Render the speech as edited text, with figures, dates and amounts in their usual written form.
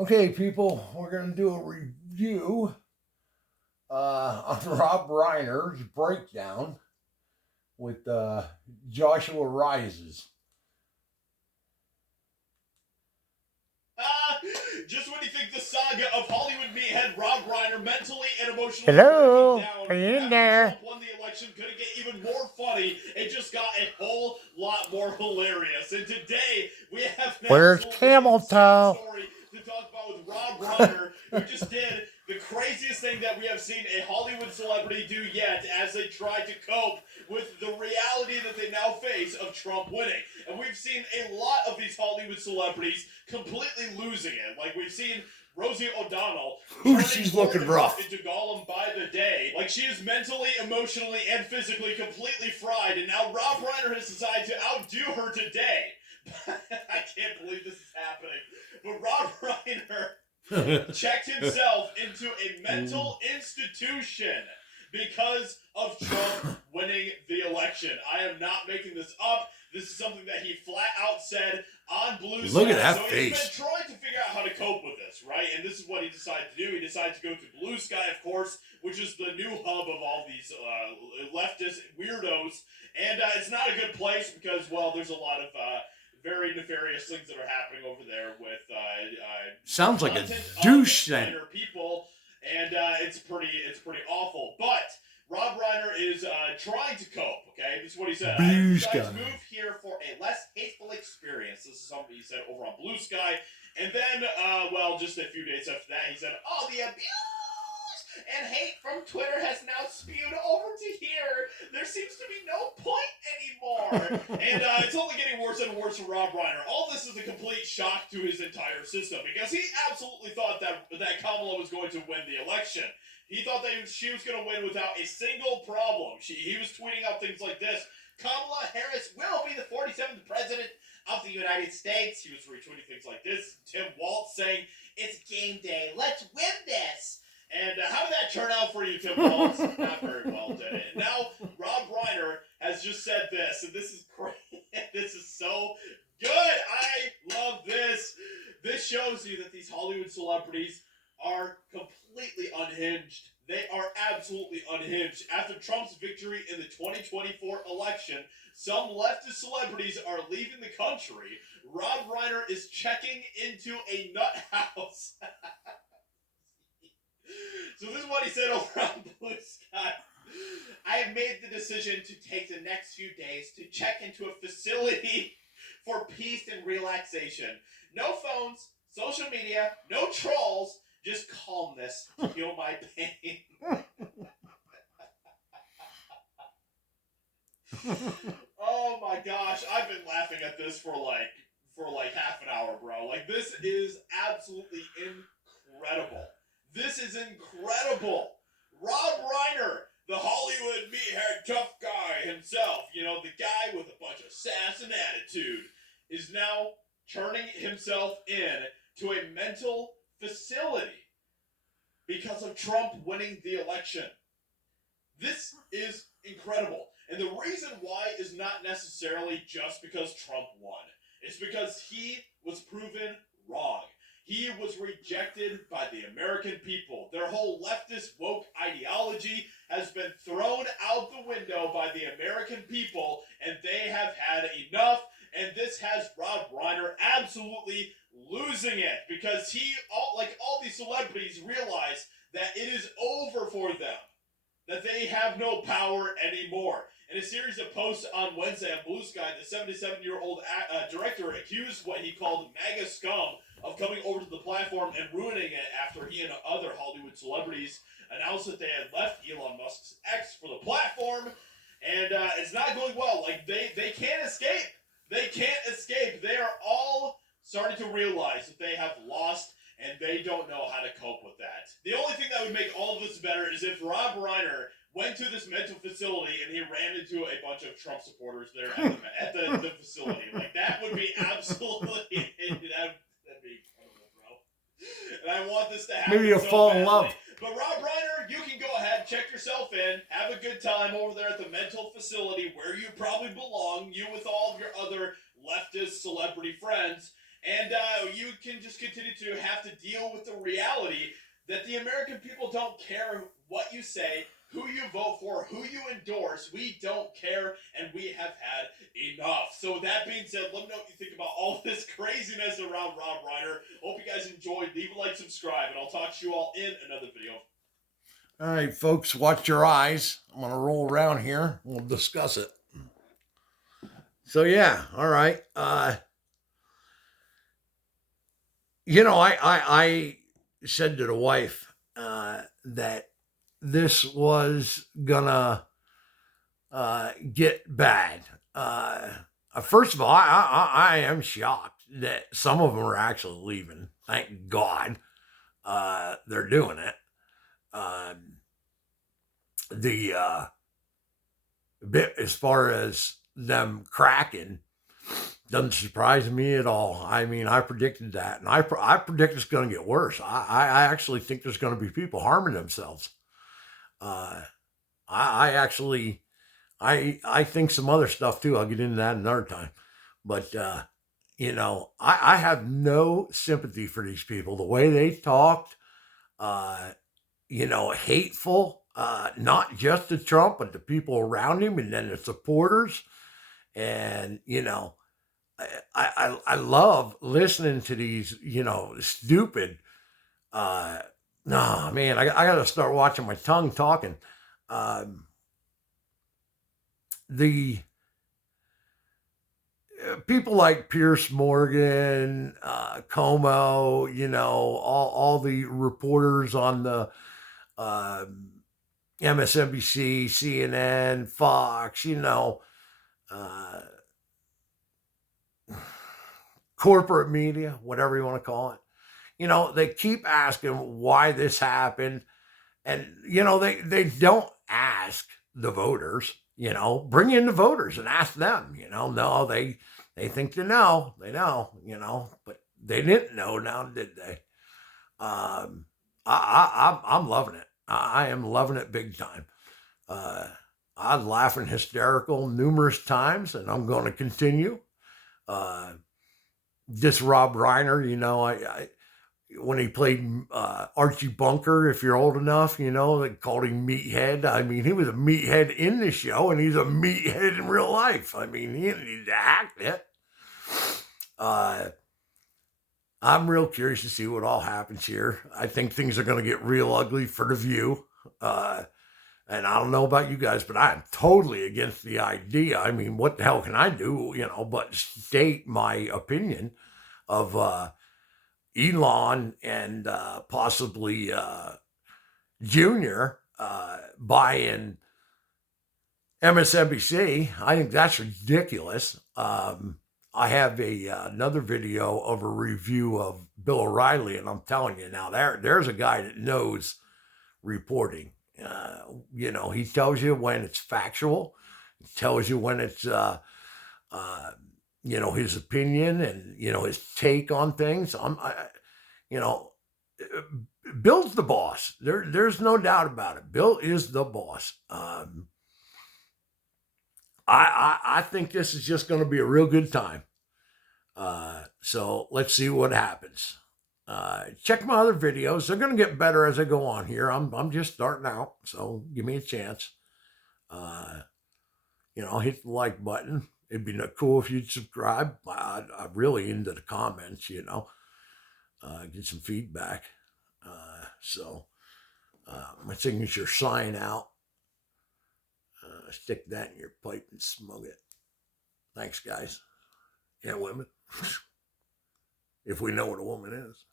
Okay, people, we're going to do a review on Rob Reiner's breakdown with JosiahRises. Just when you think the saga of Hollywood meathead Rob Reiner mentally and emotionally Hello, breaking down are you in after there? Trump won the election couldn't get even more funny, it just got a whole lot more hilarious. And today we have an Where's Camel Toe? story to talk about with Rob Reiner, who just did the craziest thing that we have seen a Hollywood celebrity do yet as they tried to cope with the reality that they now face of Trump winning. And we've seen a lot of these Hollywood celebrities completely losing it. Like we've seen Rosie O'Donnell She's looking rough into Gollum by the day. Like she is mentally, emotionally, and physically completely fried. And now Rob Reiner has decided to outdo her today. I can't believe this is happening. But Rob Reiner checked himself into a mental institution because of Trump winning the election. I am not making this up. This is something that he flat out said on Blue Sky. Look at that so face. He's been trying to figure out how to cope with this, right? And this is what he decided to do. He decided to go to Blue Sky, of course, which is the new hub of all these leftist weirdos. And it's not a good place because, well, there's a lot of very nefarious things that are happening over there with sounds like a douche then. People, and it's pretty awful. But Rob Reiner is trying to cope. Okay, this is what he said. Blue I Sky. decided to move here for a less hateful experience. This is something he said over on Blue Sky. And then, well, just a few days after that, he said, "Oh, the abuse and hate from Twitter has now spewed over to here. There seems to be no point anymore." And it's only getting worse and worse for Rob Reiner. All this is a complete shock to his entire system because he absolutely thought that Kamala was going to win the election. He thought that she was going to win without a single problem. He was tweeting out things like this: Kamala Harris will be the 47th president of the United States. He was retweeting things like this. Tim Waltz saying, "It's game day. Let's win this." And how did that turn out for you, Tim Waltz? Not very well, did it? And now Rob Reiner has just said this, and this is great. This is so good. I love this. This shows you that these Hollywood celebrities are completely unhinged. They are absolutely unhinged. After Trump's victory in the 2024 election, some leftist celebrities are leaving the country. Rob Reiner is checking into a nut house. So this is what he said over on Blue Sky. "I have made the decision to take the next few days to check into a facility for peace and relaxation. No phones, social media, no trolls, just calmness to heal my pain." Oh my gosh, I've been laughing at this for like half an hour, bro. Like, this is absolutely incredible. This is incredible. Rob Reiner, the Hollywood meathead tough guy himself, you know, the guy with a bunch of sass and attitude, is now turning himself in to a mental facility because of Trump winning the election. This is incredible. And the reason why is not necessarily just because Trump won. It's because he was proven wrong. He was rejected by the American people. Their whole leftist woke ideology has been thrown out the window by the American people, and they have had enough. And this has Rob Reiner absolutely losing it because all these celebrities realize that it is over for them, that they have no power anymore. In a series of posts on Wednesday on Blue Sky, the 77-year-old director accused what he called MAGA scum of coming over to the platform and ruining it after he and other Hollywood celebrities announced that they had left Elon Musk's X for the platform. And it's not going well. Like, they can't escape. They can't escape. They are all starting to realize that they have lost, and they don't know how to cope with that. The only thing that would make all of this better is if Rob Reiner went to this mental facility and he ran into a bunch of Trump supporters there at the facility. Like, that would be absolutely, that'd be incredible, bro. And I want this to happen. Maybe you'll fall in love. But Rob Reiner, you can go ahead, check yourself in, have a good time over there at the mental facility where you probably belong, you with all of your other leftist celebrity friends. And you can just continue to have to deal with the reality that the American people don't care what you say, who you vote for, who you endorse. We don't care, and we have had enough. So with that being said, let me know what you think about all this craziness around Rob Reiner. Hope you guys enjoyed. Leave a like, subscribe, and I'll talk to you all in another video. All right, folks, watch your eyes. I'm going to roll around here. We'll discuss it. So, yeah, all right. I said to the wife that this was gonna get bad. First of all, I am shocked that some of them are actually leaving. Thank God they're doing it. The bit as far as them cracking doesn't surprise me at all. I mean, I predicted that, and I predict it's going to get worse. I actually think there's going to be people harming themselves. I actually, I think some other stuff too. I'll get into that another time. But I have no sympathy for these people. The way they talked, hateful, not just to Trump, but the people around him, and then the supporters, and I love listening to these, stupid, no, man, I got to start watching my tongue talking. The people like Pierce Morgan, Como, all the reporters on the MSNBC, CNN, Fox, corporate media, whatever you want to call it. They keep asking why this happened. And, they don't ask the voters, bring in the voters and ask them, no, they think they know, but they didn't know now, did they? I'm loving it. I am loving it big time. I'm laughing hysterical numerous times, and I'm going to continue. This Rob Reiner, when he played Archie Bunker, if you're old enough, they called him Meathead. I mean, he was a meathead in the show, and he's a meathead in real life. I mean, he didn't need to act it. I'm real curious to see what all happens here. I think things are going to get real ugly for The View. And I don't know about you guys, but I'm totally against the idea. I mean, what the hell can I do, but state my opinion of Elon and possibly Junior buying MSNBC. I think that's ridiculous. I have another video of a review of Bill O'Reilly, and I'm telling you now, there's a guy that knows reporting. He tells you when it's factual. He tells you when it's his opinion and, his take on things. Bill's the boss. There's no doubt about it. Bill is the boss. I think this is just going to be a real good time. So let's see what happens. Check my other videos. They're going to get better as I go on here. I'm just starting out, so give me a chance. Hit the like button. It'd be cool if you'd subscribe. I'm really into the comments, get some feedback. My signature sign out. Stick that in your pipe and smoke it. Thanks, guys. Yeah, women. If we know what a woman is.